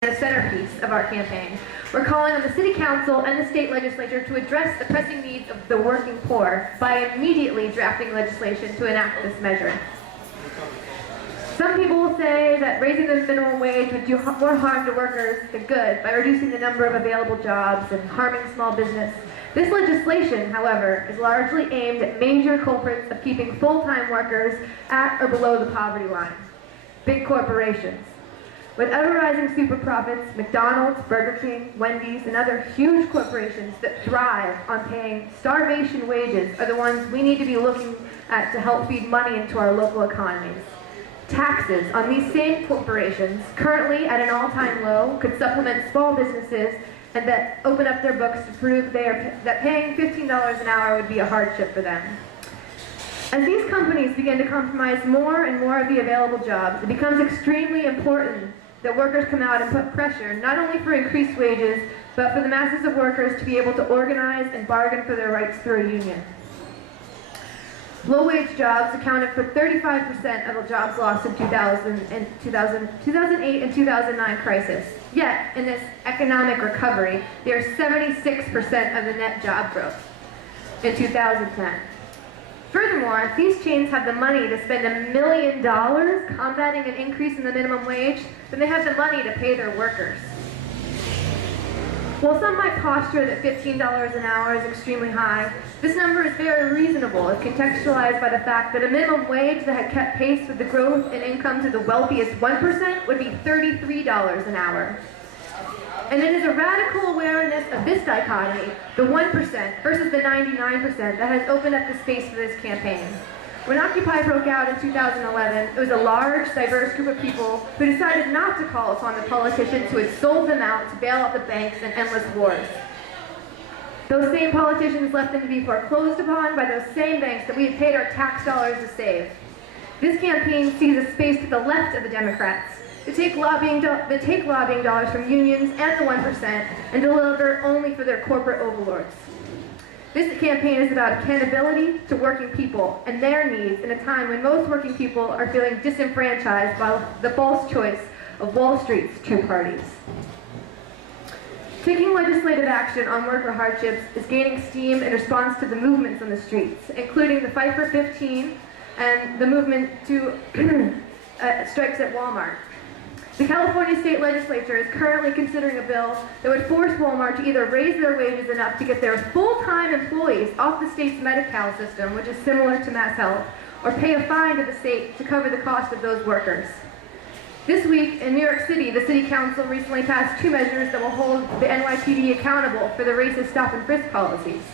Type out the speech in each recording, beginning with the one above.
the centerpiece of our campaign. We're calling on the City Council and the state legislature to address the pressing needs of the working poor by immediately drafting legislation to enact this measure. Some people will say that raising the minimum wage would do more harm to workers than good by reducing the number of available jobs and harming small business. This legislation, however, is largely aimed at major culprits of keeping full-time workers at or below the poverty line: big corporations. With ever-rising super profits, McDonald's, Burger King, Wendy's, and other huge corporations that thrive on paying starvation wages are the ones we need to be looking at to help feed money into our local economies. Taxes on these same corporations, currently at an all-time low, could supplement small businesses and that open up their books to prove that paying $15 an hour would be a hardship for them. As these companies begin to compromise more and more of the available jobs, it becomes extremely important that workers come out and put pressure, not only for increased wages, but for the masses of workers to be able to organize and bargain for their rights through a union. Low-wage jobs accounted for 35% of the jobs lost in 2008 and 2009 crisis. Yet, in this economic recovery, there are 76% of the net job growth in 2010. Furthermore, if these chains have the money to spend $1 million combating an increase in the minimum wage, then they have the money to pay their workers. While some might posture that $15 an hour is extremely high, this number is very reasonable if contextualized by the fact that a minimum wage that had kept pace with the growth in incomes of the wealthiest 1% would be $33 an hour. And it is a radical awareness of this dichotomy, the 1% versus the 99%, that has opened up the space for this campaign. When Occupy broke out in 2011, it was a large, diverse group of people who decided not to call upon the politicians who had sold them out to bail out the banks in endless wars. Those same politicians left them to be foreclosed upon by those same banks that we have paid our tax dollars to save. This campaign sees a space to the left of the Democrats. They take lobbying dollars from unions and the 1% and deliver only for their corporate overlords. This campaign is about accountability to working people and their needs in a time when most working people are feeling disenfranchised by the false choice of Wall Street's two parties. Taking legislative action on worker hardships is gaining steam in response to the movements on the streets, including the Fight for 15 and the movement to strikes at Walmart. The California State Legislature is currently considering a bill that would force Walmart to either raise their wages enough to get their full-time employees off the state's Medi-Cal system, which is similar to Mass Health, or pay a fine to the state to cover the cost of those workers. This week, in New York City, the City Council recently passed 2 measures that will hold the NYPD accountable for the racist stop-and-frisk policies.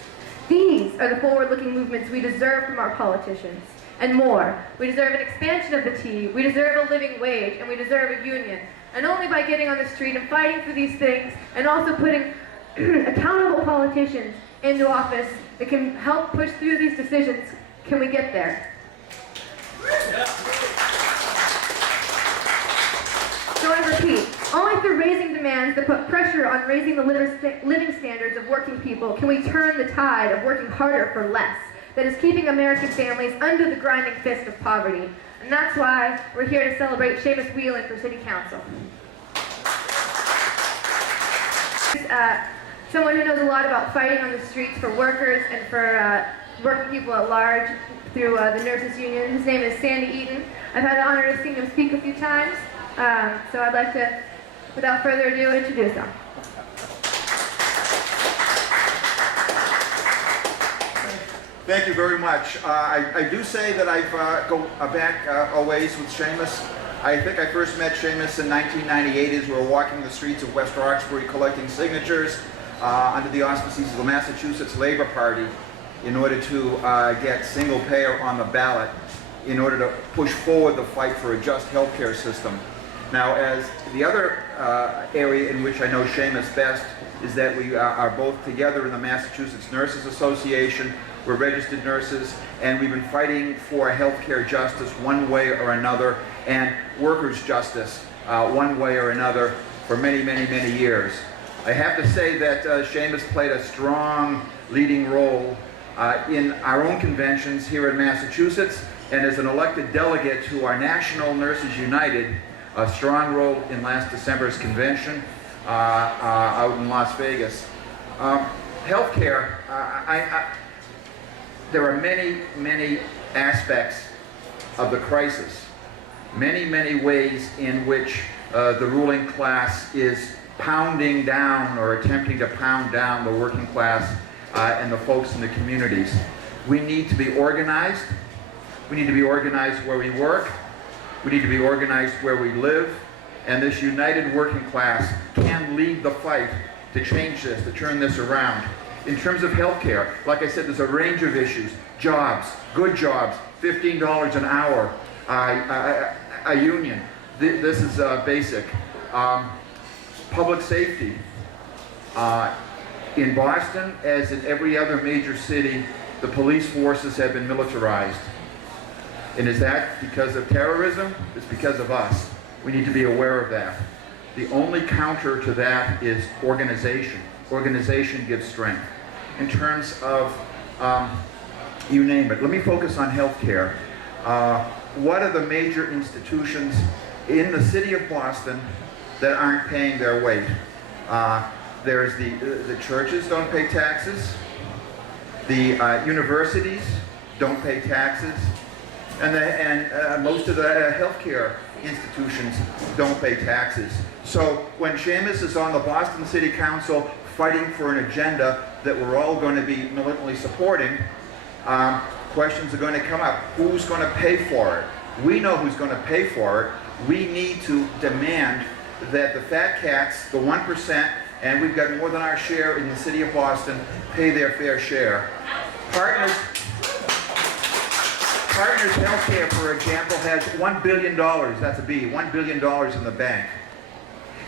These are the forward-looking movements we deserve from our politicians. And more. We deserve an expansion of the T, we deserve a living wage, and we deserve a union. And only by getting on the street and fighting for these things, and also putting accountable politicians into office that can help push through these decisions, can we get there. So I repeat, only through raising demands that put pressure on raising the living standards of working people can we turn the tide of working harder for less that is keeping American families under the grinding fist of poverty. And that's why we're here to celebrate Seamus Whelan for City Council. Someone who knows a lot about fighting on the streets for workers and for working people at large through the nurses union. His name is Sandy Eaton. I've had the honor to see him speak a few times, so I'd like to, without further ado, introduce him. Thank you very much. I do say that I've go back a ways with Seamus. I think I first met Seamus in 1998 as we were walking the streets of West Roxbury collecting signatures under the auspices of the Massachusetts Labor Party in order to get single payer on the ballot in order to push forward the fight for a just healthcare system. Now, as the other area in which I know Seamus best is that we are both together in the Massachusetts Nurses Association. We're registered nurses, and we've been fighting for healthcare justice one way or another, and workers' justice one way or another for many, many, many years. I have to say that Seamus played a strong leading role in our own conventions here in Massachusetts, and as an elected delegate to our National Nurses United, a strong role in last December's convention out in Las Vegas. Healthcare, there are many aspects of the crisis, many ways in which the ruling class is pounding down or attempting to pound down the working class and the folks in the communities. We need to be organized. We need to be organized where we work. We need to be organized where we live. And this united working class can lead the fight to change this, to turn this around. In terms of healthcare, like I said, there's a range of issues. Jobs, good jobs, $15 an hour, a union. This is basic. Public safety. In Boston, as in every other major city, the police forces have been militarized. And is that because of terrorism? It's because of us. We need to be aware of that. The only counter to that is organization. Organization gives strength. In terms of, you name it. Let me focus on healthcare. What are the major institutions in the city of Boston that aren't paying their weight? There's the churches don't pay taxes. The universities don't pay taxes. And most of the healthcare institutions don't pay taxes. So when Seamus is on the Boston City Council fighting for an agenda that we're all going to be militantly supporting, questions are going to come up. Who's going to pay for it? We know who's going to pay for it. We need to demand that the fat cats, the 1%, and we've got more than our share in the city of Boston, pay their fair share. Partners Healthcare, for example, has $1 billion, that's a B, $1 billion in the bank.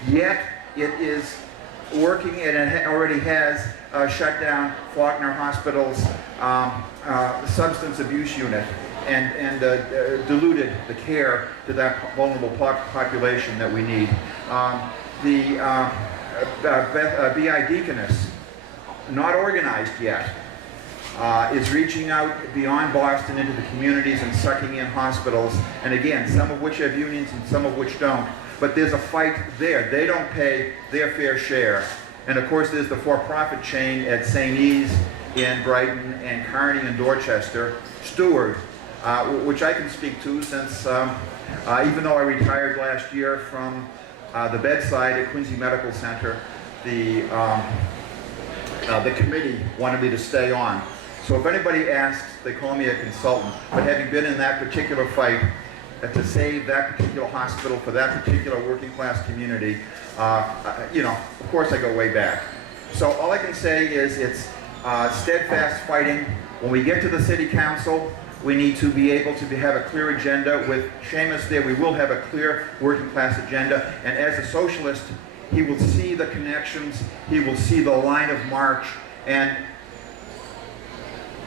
Yet it is working and it already has shut down Faulkner Hospital's substance abuse unit and diluted the care to that vulnerable population that we need. BI Deaconess, not organized yet, is reaching out beyond Boston into the communities and sucking in hospitals, and again, some of which have unions and some of which don't. But there's a fight there. They don't pay their fair share. And of course, there's the for-profit chain at St. E's in Brighton and Kearney and Dorchester, Steward, which I can speak to since, even though I retired last year from the bedside at Quincy Medical Center, the committee wanted me to stay on. So if anybody asks, they call me a consultant. But having been in that particular fight to save that particular hospital for that particular working class community, you know, of course I go way back. So all I can say is it's steadfast fighting. When we get to the city council, we need to be able to have a clear agenda. With Seamus there, we will have a clear working class agenda. And as a socialist, he will see the connections, he will see the line of march, and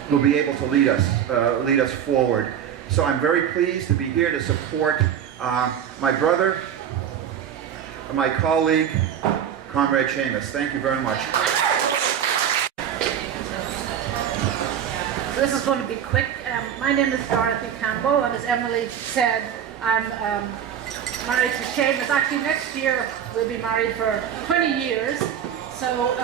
will be able to lead us forward. So I'm very pleased to be here to support my brother, my colleague, Comrade Seamus. Thank you very much. This is going to be quick. My name is Dorothy Campbell, and as Emily said, I'm married to Seamus. Actually, next year we'll be married for 20 years. So,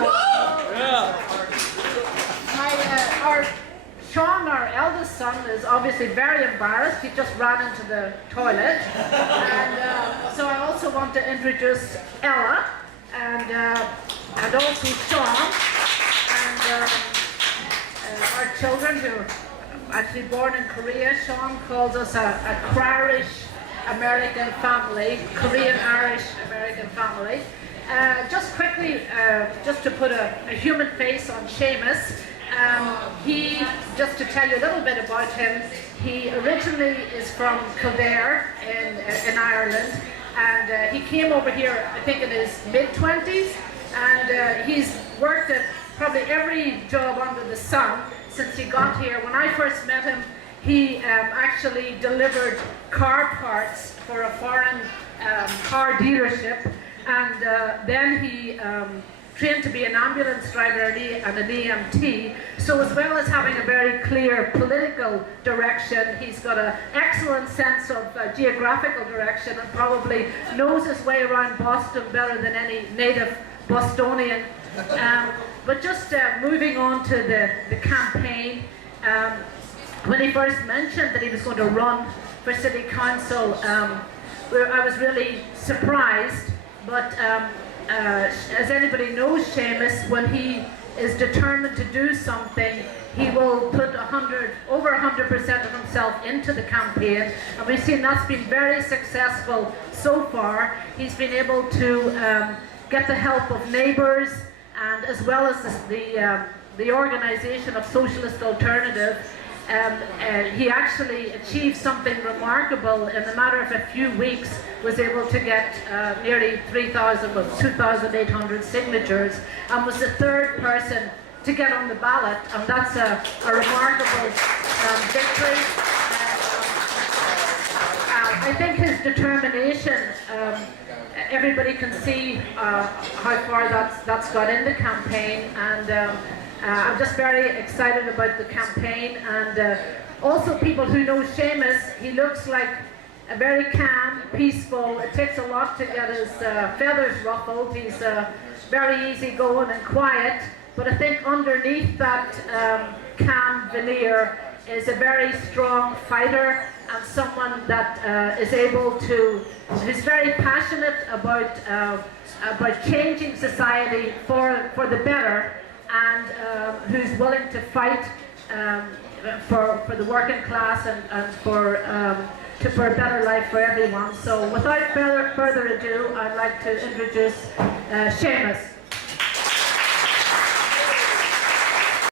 Sean, our eldest son, is obviously very embarrassed. He just ran into the toilet. And so I also want to introduce Ella and also Sean and our children who are actually born in Korea. Sean calls us a Irish American family, Korean-Irish American family. Just quickly, just to put a human face on Seamus, just to tell you a little bit about him, he originally is from Kildare in Ireland, and he came over here, I think in his mid-20s, and he's worked at probably every job under the sun since he got here. When I first met him, he actually delivered car parts for a foreign car dealership, and then he trained to be an ambulance driver and an EMT. So as well as having a very clear political direction, he's got an excellent sense of geographical direction and probably knows his way around Boston better than any native Bostonian. But just moving on to the campaign, when he first mentioned that he was going to run for City Council, I was really surprised, but as anybody knows Seamus, when he is determined to do something, he will put over 100% of himself into the campaign, and we've seen that's been very successful so far. He's been able to get the help of neighbours, and as well as the organisation of Socialist Alternative. He actually achieved something remarkable. In the matter of a few weeks, was able to get nearly 2,800 signatures, and was the third person to get on the ballot, and that's a remarkable victory. I think his determination, everybody can see how far that's got in the campaign, and I'm just very excited about the campaign. And also people who know Seamus, he looks like a very calm, peaceful. It takes a lot to get his feathers ruffled. He's very easygoing and quiet, but I think underneath that calm veneer is a very strong fighter, and someone that is able to, who's very passionate about changing society for the better, and who's willing to fight for the working class and for a better life for everyone. So without further ado, I'd like to introduce Seamus.